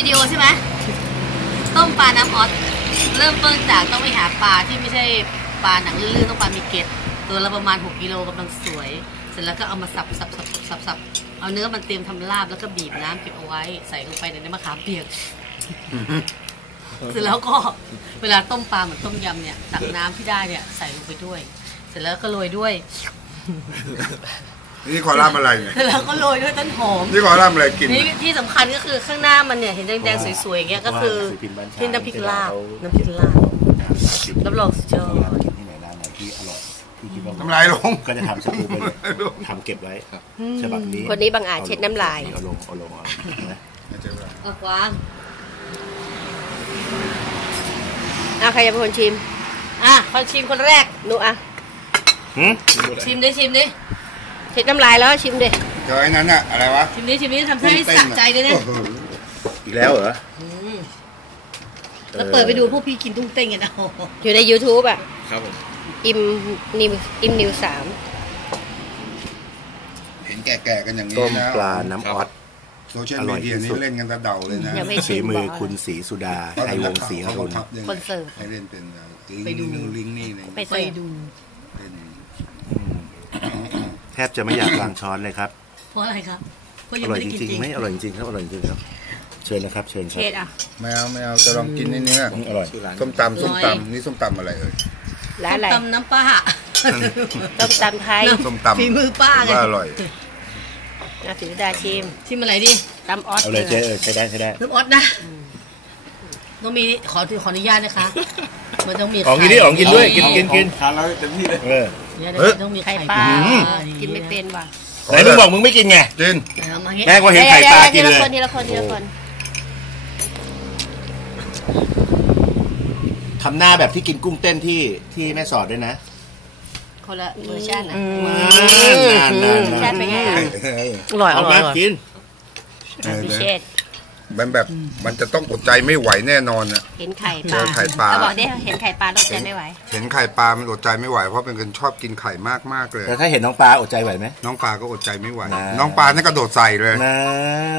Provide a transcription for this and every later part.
ดีโอใช่ไหมต้มปลาน้ำออสเริ่มต้นจากต้องไปหาปลาที่ไม่ใช่ปลาหนังลื่นๆต้องปลามีเกล็ดตัวละประมาณ6 กิโลกำลังสวยเสร็จแล้วก็เอามาสับเอาเนื้อมันเตรียมทำลาบแล้วก็บีบน้ำเก็บเอาไว้ใส่ลงไปในมะขามเปียกเสร็จแล้วก็เวลาต้มปลาเหมือนต้มยำเนี่ยตักน้ำที่ได้เนี่ยใส่ลงไปด้วยเสร็จแล้วก็โรยด้วยนี่คอลัมน์อะไรเนี่ยแล้วก็โรยด้วยต้นหอมนี่คอลัมน์อะไรกินนี่ที่สำคัญก็คือข้างหน้ามันเนี่ยเห็นแดงๆสวยๆอย่างเงี้ยก็คือที่น้ำพริกลาบรับรองสุดยอดที่ไหนร้านไหนที่อร่อยที่คิดว่าน้ำลายลงก็จะทำสกู๊ปไปเลยทำเก็บไว้ฉบับนี้คนนี้บางอาจเช็ดน้ำลายเอาลงนะกวางใครจะเป็นคนชิมคนชิมคนแรกหนูชิมดิเช็ดน้ำลายแล้วชิมดิเจอไอ้นั้นอะอะไรวะชิมดิทำให้สะใจเลยเนี่ยอีกแล้วเหรอแล้วเปิดไปดูพวกพี่กินตุ้งเต้งกันเอาอยู่ใน YouTube อ่ะครับผมอิมนิว3 เห็นแก่ๆกันอย่างนี้นะต้มปลาน้ำออสโซเชียลมีเดียนี่เล่นกันตะเดาเลยนะฝีมือคุณศรีสุดาไทยวงศ์ศรีอรุณคนเสิร์ฟให้เล่นเป็นไปดูลิงก์นี่เลยไปดูแทบจะไม่อยากวางช้อนเลยครับเพราะอะไรครับอร่อยจริงๆไม่อร่อยจริงครับอร่อยจริงครับเชิญนะครับเชิญครับไม่เอาจะลองกินนี่เนี่ยอร่อยส้มตำนี่ส้มตำอะไรร้านอะไรส้มตำน้ำปลาส้มตำไทยส้มตำฝีมือป้าไงอร่อยศรีสุดาชิมอะไรดิตำออสเอาเลยเจ๊ใช้ได้น้ำออสนะต้องมีขออนุญาตนะคะมันต้องมีของกินดิของกินด้วยกินทานแล้วเต็มที่เลยต้องมีไข่ปลากินไม่เป็นว่ะไหนมึงบอกมึงไม่กินไงกินแม่ก็เห็นไข่ปลากินเลยทีละคนทำหน้าแบบที่กินกุ้งเต้นที่แม่สอดด้วยนะคนละเวอร์ชันนะนานเป็นไงอร่อยกินพิเศษมันจะต้องอดใจไม่ไหวแน่นอนนะเห็นไข่ปลาบอกได้เห็นไข่ปลาอดใจไม่ไหวเห็นไข่ปลามันอดใจไม่ไหวเพราะเป็นคนชอบกินไข่มากเลยแต่ถ้าเห็นน้องปลาอดใจไหวไหมน้องปลาก็อดใจไม่ไหวน้องปลานั่นกระโดดใส่เลยนั่น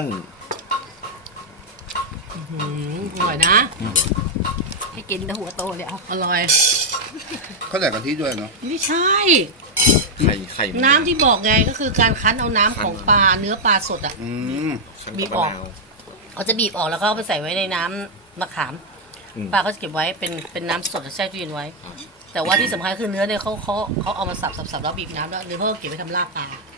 อร่อยนะให้กินแต่หัวโตเลยอร่อยเขาใส่กะทิด้วยเนาะไม่ใช่ไข่น้ำที่บอกไงก็คือการคั้นเอาน้ำของปลาเนื้อปลาสดอ่ะบีบออกเขาจะบีบออกแล้วก็เอาไปใส่ไว้ในน้ำมะขามปลาเขาจะเก็บไว้เป็นน้ำสดแช่ตู้เย็นไว้แต่ว่าที่สำคัญคือเนื้อเนี่ยเขาเอามาสับแล้วบีบน้ำแล้วเนื้อเขาเก็บไว้ทำลาบปลา